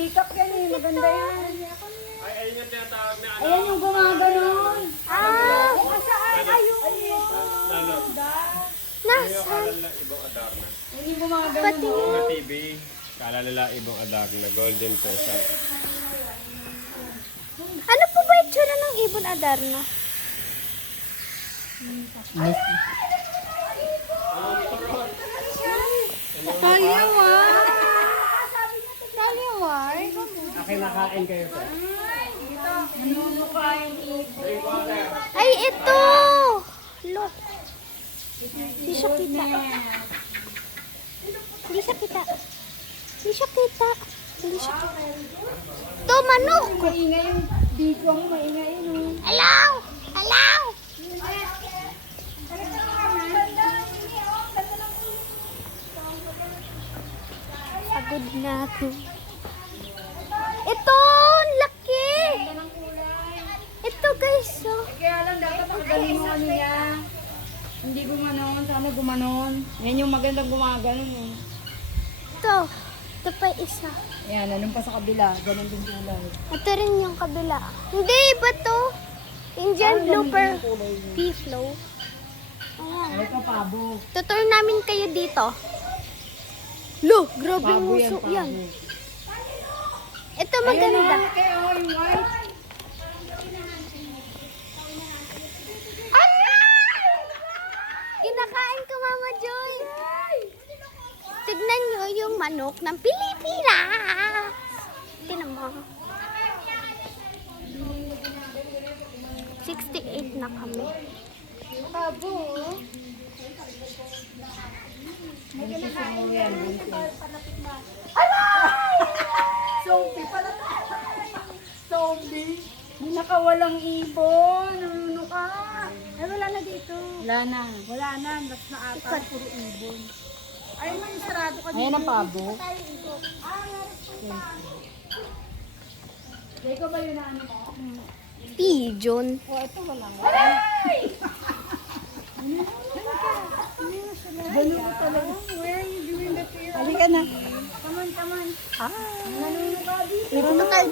sikap yan eh. Maganda yan. Ay, ayun yung tinatawag na ano. Ayan yung gumaganon. Saan? Ayun. Ano? Nasaan? Kalala ibang Adarna. Ayan yung gumaganon. Pati Na TV, kalala ibang Adarna, Golden Pheasant. Ano po ba itsura ng ibon Adarna? Kalyawan. Kalyawan. Kinakain kayo pa. Ay, ito! Look. Hindi siya kita. Hindi siya kita. Hindi siya kita. Hindi siya kita. Ito, manok! Maingay yung biko mo. Maingay yun. Alaw! Alaw! Pagod na ako. Ito! Laki! Ito guys, oh. Kaya lang dapat nakagaling mo ano niya. Hindi gumanon. Sana gumanon. Yan yung magandang gumaganon eh. Ito. Ito pa isa. Ayan, anong pa sa kabila. Ganon din kulay. Ito rin yung kabila. Hindi, iba to? Indian blooper P-flow. Ayan. Ito pabo. Tutur namin kayo dito. Lo, grabe Pabo muso pabo. yan. Ito maganda. Kayo, yung white. Ano? Kinakain ko, Mama Joy. Tignan nyo yung manok ng Pilipinas. Tignan mo. 68 na kami. Pabo. May kinakain yan. Zombie pala. Zombie. May nakawalang ibon. Nanuno ka. Ay, wala na dito. Wala na. Wala na. Nas na ata. Puro ibon. Ay, may sarado ka dito. Ayan ang pabo. Ikaw ba yun na ano mo? Pigeon. Oh, ito wala nga. Ganun ko talaga. Where are you doing that here? Halika na. Come on, come on. Nanuno ka dito. Dito na tayo,